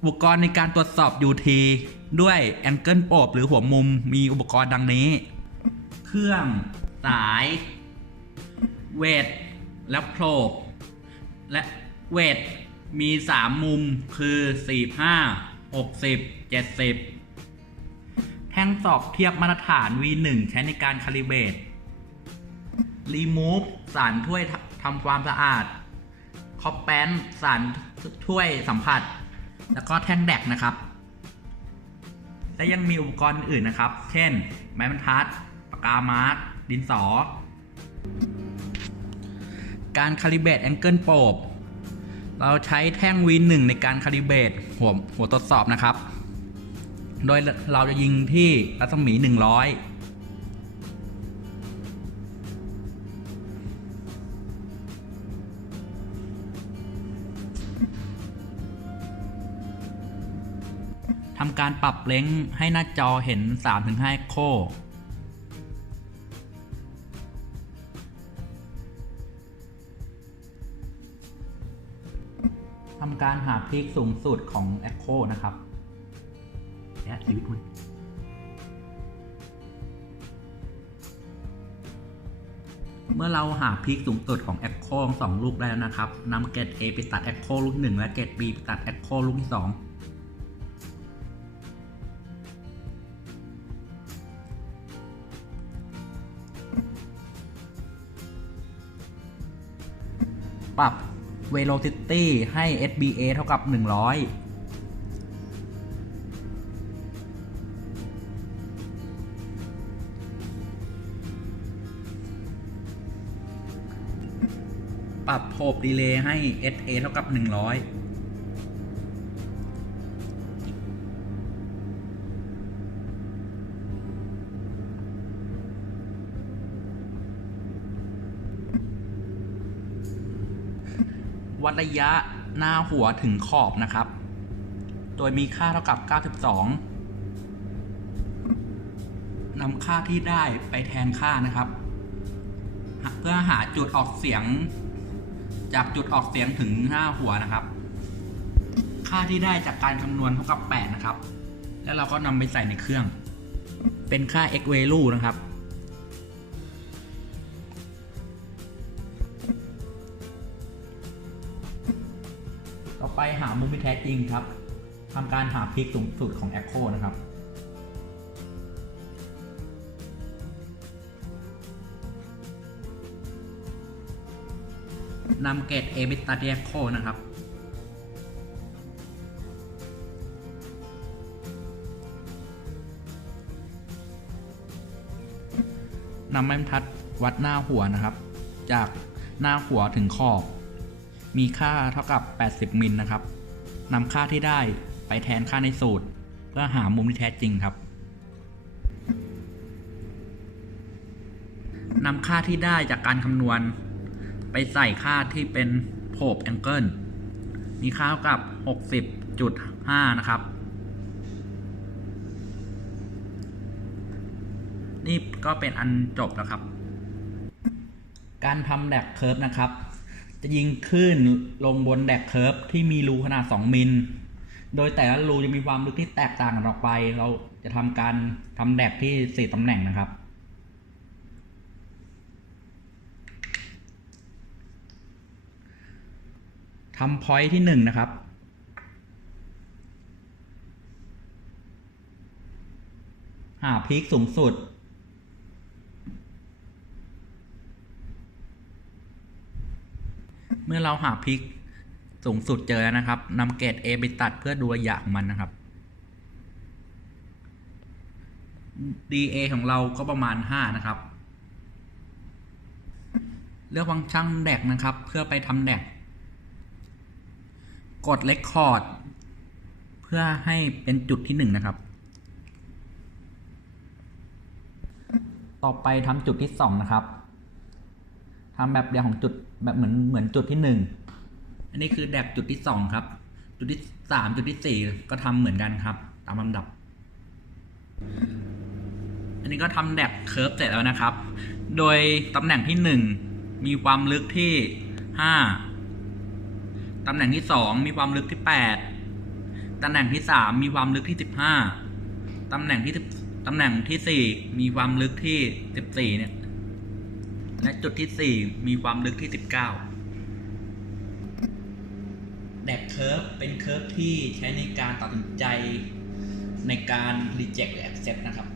อุปกรณ์ในการตรวจสอบ UT ด้วยแองเกิลโปบหรือหัวมุมมีอุปกรณ์ดังนี้ เครื่องสาย เวท และโพรบและเวท มี 3 มุมคือ 45 60 70 แท่งสอบเทียบมาตรฐาน V1 ใช้ในการคาลิเบรตรีมูฟสารถ้วยทำความสะอาด คอปแปนสารถ้วยสัมผัส แล้วก็แท่งแดกนะครับ และยังมีอุปกรณ์อื่นนะครับ เช่น ไม้บรรทัด ปากกามาร์กดินสอ การคาลิเบตแองเกิลโปบเราใช้แท่ง V1 ในการคาลิเบตหัวหัวทดสอบนะครับ โดยเราจะยิงที่รัศมี 100 ทำการปรับเล้งให้หน้าจอเห็น 3-5 โค ทำการหาพีคสูงสุดของ Echo นะครับเนี่ยชีวิตมันเมื่อเราหาพีคสูงสุดของ Echo งลูกได้แล้วนะครับนำเกตด A ไปตัด Echo ลูกหนึ่งและเกตด B ไปตัด Echo ลูกที่สอง ปรับ velocity ให้ SBA เท่ากับ 100ปรับโ o บดีเลย์ให้ SA เท่ากับ 100 วัดระยะหน้าหัวถึงขอบนะครับ โดยมีค่าเท่ากับ 92นำค่าที่ได้ไปแทนค่านะครับ เพื่อหาจุดออกเสียง จากจุดออกเสียงถึงหน้าหัวนะครับ ค่าที่ได้จากการคำนวณเท่ากับ 8 นะครับ แล้วเราก็นำไปใส่ในเครื่อง เป็นค่า x value นะครับ ต่อไปหามุมที่แท้จริงครับทำการหาพีคสูงสุดของ Echo นะครับ นำเกรด A ไปตัดที่ Echo นะครับ นำไม้บรรทัดวัดหน้าหัวนะครับ จากหน้าหัวถึงขอบ มีค่าเท่ากับ 80มิลนะครับนำค่าที่ได้ไปแทนค่าในสูตร เพื่อหามุมที่แท้จริงครับนำค่าที่ได้จากการคำนวณ ไปใส่ค่าที่เป็นโผบแองเกิลมีค่าเท่ากับ 60.5 นะครับ นี่ก็เป็นอันจบแล้วครับ การทำแดกเคิร์ฟนะครับ จะยิงขึ้นลงบนแดกเคิร์ฟที่มีรูขนาด 2 มิล โดยแต่ละรูจะมีความลึกที่แตกต่างกันออกไป เราจะทำการทำแดกที่ 4ตำแหน่งนะครับ ทำพอยที่ 1 นะครับหาพีคสูงสุด เมื่อเราหาพิกสูงสุดเจอแล้วนะครับนำเกรด A ไปตัดเพื่อดูระยะของมันนะครับ DA ของเราก็ประมาณ 5 นะครับ เลือกฟังก์ชันแดกนะครับ เพื่อไปทำแดก กด Record เพื่อให้เป็นจุดที่ 1 นะครับ ต่อไปทำจุดที่ 2 นะครับ ทำแบบเดียวของจุดแบบเหมือนเหมือนจุดที่หนึ่งอันนี้คือแดกจุดที่สองครับ จุดที่สามจุดที่สี่ก็ทำเหมือนกันครับ ตามลำดับ อันนี้ก็ทำแดกเคิร์ฟเสร็จแล้วนะครับ โดยตำแหน่งที่หนึ่งมีความลึกที่ห้าตำแหน่งที่สองมีความลึกที่แปดตำแหน่งที่สามมีความลึกที่สิบห้าตำแหน่งที่ตำแหน่งที่สี่มีความลึกที่สิบสี่เนี่ย และจุดที่สี่มีความลึกที่สิบเก้าแดกเคิร์ฟเป็นเคิร์ฟที่ใช้ในการตัดสินใจในการรีเจ็คหรือแอคเซปต์นะครับ